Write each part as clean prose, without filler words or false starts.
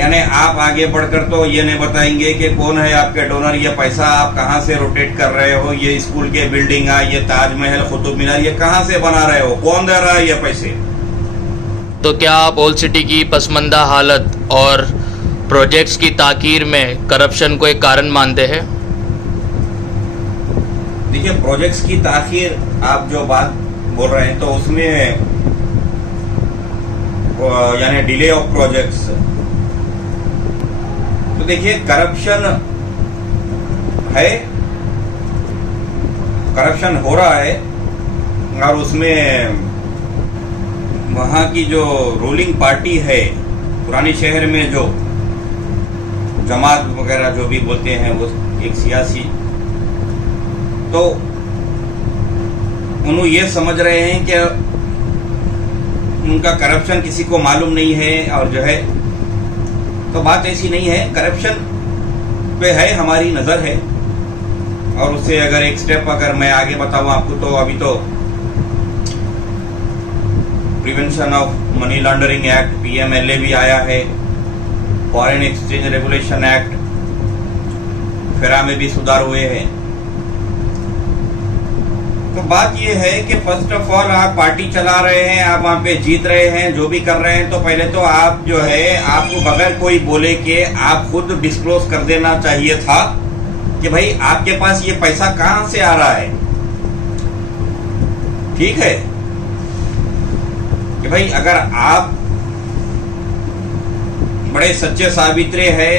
यानी आप आगे बढ़कर तो ये नहीं बताएंगे कि कौन है आपके डोनर, ये पैसा आप कहां से रोटेट कर रहे हो, ये स्कूल के बिल्डिंग ये ताजमहल, कुतुब मीनार, ये कहां से बना रहे हो, कौन दे रहा है ये पैसे। तो क्या आप ओल्ड सिटी की पसमंदा हालत और प्रोजेक्ट्स की ताकीर में करप्शन को एक कारण मानते हैं? देखिए, प्रोजेक्ट्स की ताखीर आप जो बात बोल रहे हैं तो उसमें यानी डिले ऑफ प्रोजेक्ट्स, तो देखिए करप्शन है, करप्शन हो रहा है और उसमें वहां की जो रूलिंग पार्टी है पुरानी शहर में, जो जमात वगैरह जो भी बोलते हैं, वो एक सियासी, तो उन्होंने ये समझ रहे हैं कि उनका करप्शन किसी को मालूम नहीं है और जो है, तो बात ऐसी नहीं है। करप्शन पे है हमारी नजर है और उससे अगर एक स्टेप अगर मैं आगे बताऊं आपको, तो अभी तो prevention of money laundering act PMLA भी आया है, फॉरेन एक्सचेंज रेगुलेशन एक्ट, फेरा में भी सुधार हुए हैं। तो बात यह है कि फर्स्ट ऑफ ऑल आप पार्टी चला रहे हैं, आप वहां पे जीत रहे हैं, जो भी कर रहे हैं, तो पहले तो आप जो है, आपको बगैर कोई बोले कि आप खुद डिस्क्लोज कर देना चाहिए था कि भाई आपके पास ये पैसा कहां से आ रहा है। ठीक है कि भाई अगर आप बड़े सच्चे साबित्रे हैं,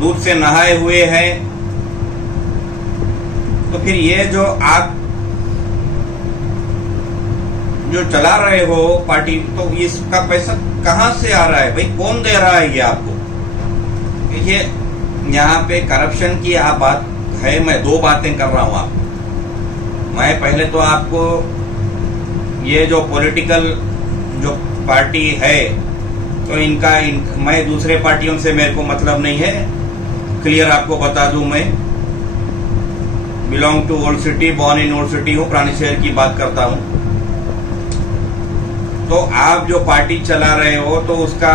दूध से नहाए हुए हैं, तो फिर ये जो आप जो चला रहे हो पार्टी, तो इसका पैसा कहां से आ रहा है भाई, कौन दे रहा है ये आपको। देखिए यहाँ पे करप्शन की आप बात है, मैं दो बातें कर रहा हूं आपको। मैं पहले तो आपको ये जो पॉलिटिकल जो पार्टी है, तो मैं दूसरे पार्टियों से मेरे को मतलब नहीं है, क्लियर आपको बता दूं, मैं belong to old city, born in old city हूँ, पुराने शहर की बात करता हूँ। तो आप जो पार्टी चला रहे हो, तो उसका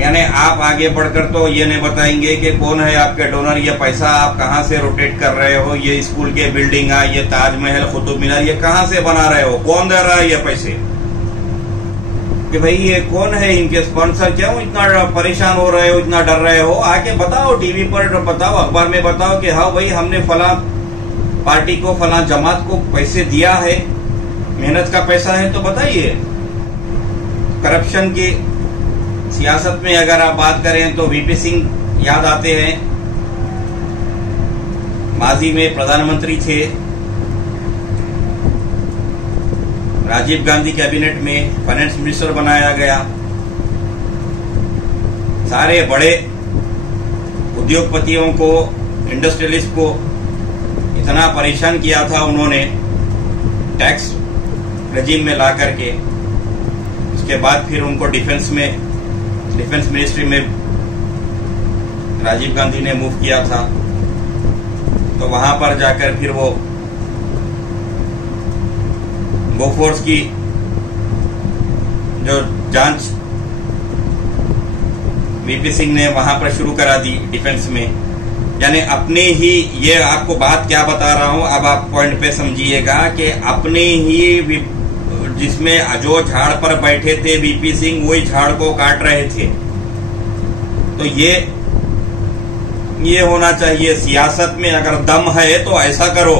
यानी आप आगे बढ़कर तो ये नहीं बताएंगे कि कौन है आपके डोनर, ये पैसा आप कहां से रोटेट कर रहे हो, ये स्कूल के बिल्डिंग ये ताजमहल, कुतुब मीनार, ये कहां से बना रहे हो, कौन दे रहा है ये पैसे, कि भाई ये कौन है इनके स्पॉन्सर, क्यों इतना परेशान हो रहे हो, इतना डर रहे हो, आके बताओ, टीवी पर बताओ, अखबार में बताओ कि हाँ भाई हमने फला पार्टी को, फला जमात को पैसे दिया है, मेहनत का पैसा है, तो बताइए। करप्शन की सियासत में अगर आप बात करें तो VP सिंह याद आते हैं, माजी में प्रधानमंत्री थे, राजीव गांधी कैबिनेट में फाइनेंस मिनिस्टर बनाया गया, सारे बड़े उद्योगपतियों को, इंडस्ट्रियलिस्ट को इतना परेशान किया था उन्होंने टैक्स रेजिम में ला करके। उसके बाद फिर उनको डिफेंस मिनिस्ट्री में राजीव गांधी ने मूव किया था, तो वहां पर जाकर फिर वो बोफोर्स की जो जांच VP सिंह ने वहां पर शुरू करा दी डिफेंस में। यानी अपने ही, ये आपको बात क्या बता रहा हूं, अब आप पॉइंट पे समझिएगा कि अपने ही जिसमें जो झाड़ पर बैठे थे VP सिंह, वही झाड़ को काट रहे थे। तो ये होना चाहिए सियासत में, अगर दम है तो ऐसा करो,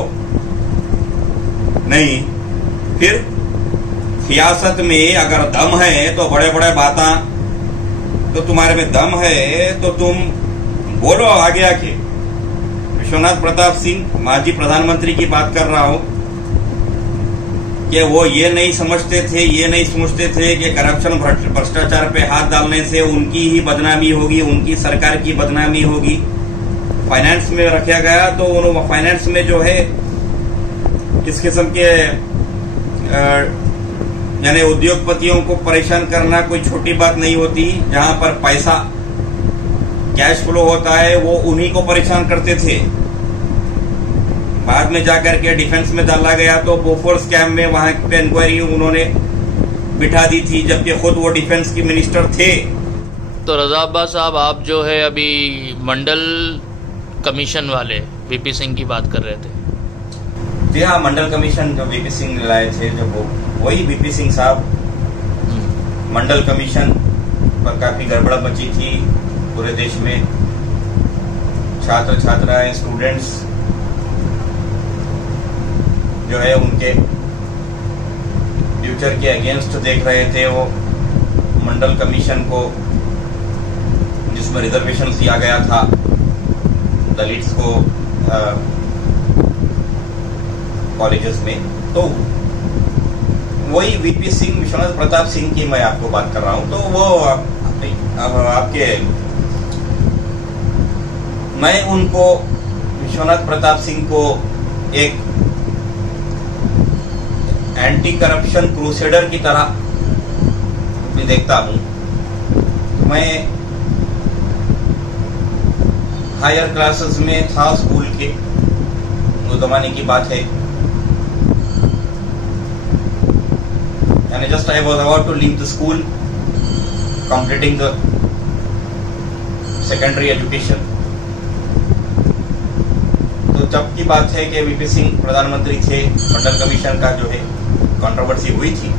नहीं फिर सियासत में अगर दम है तो बड़े बड़े बातें, तो तुम्हारे में दम है तो तुम बोलो आगे आके। विश्वनाथ प्रताप सिंह माजी प्रधानमंत्री की बात कर रहा हूं कि वो ये नहीं समझते थे, ये नहीं सोचते थे कि करप्शन भ्रष्टाचार पे हाथ डालने से उनकी ही बदनामी होगी, उनकी सरकार की बदनामी होगी। फाइनेंस में रखा गया तो उन्होंने फाइनेंस में जो है इस किस्म के यानी उद्योगपतियों को परेशान करना कोई छोटी बात नहीं होती। जहां पर पैसा कैश फ्लो होता है वो उन्हीं को परेशान करते थे। बाद में जाकर के डिफेंस में डाला गया तो बोफोर्स स्कैम में वहां पे इंक्वायरी उन्होंने बिठा दी थी, जबकि खुद वो डिफेंस की मिनिस्टर थे। तो रजा अब्बास साहब, आप जो है अभी मंडल कमीशन वाले वीपी सिंह की बात कर रहे थे। जी हाँ, मंडल कमीशन जो वीपी सिंह लाए थे, जो वही वीपी सिंह साहब। मंडल कमीशन पर काफी गड़बड़ मची थी पूरे देश में। छात्र छात्राएं, स्टूडेंट्स जो है उनके फ्यूचर के अगेंस्ट देख रहे थे वो मंडल कमीशन को, जिसमें रिजर्वेशन दिया गया था दलित्स को कॉलेजेस में। तो वही वीपी सिंह, विश्वनाथ प्रताप सिंह की मैं आपको बात कर रहा हूं। तो वो आपके, मैं उनको, विश्वनाथ प्रताप सिंह को एक एंटी करप्शन क्रूसेडर की तरह मैं देखता हूं। तो मैं हायर क्लासेस में था स्कूल के, वो जमाने की बात है, and just I was about to leave the school, completing the secondary education। तो जब की बात है कि वीपी सिंह प्रधानमंत्री थे, मंडल कमीशन का जो है कंट्रोवर्सी हुई थी।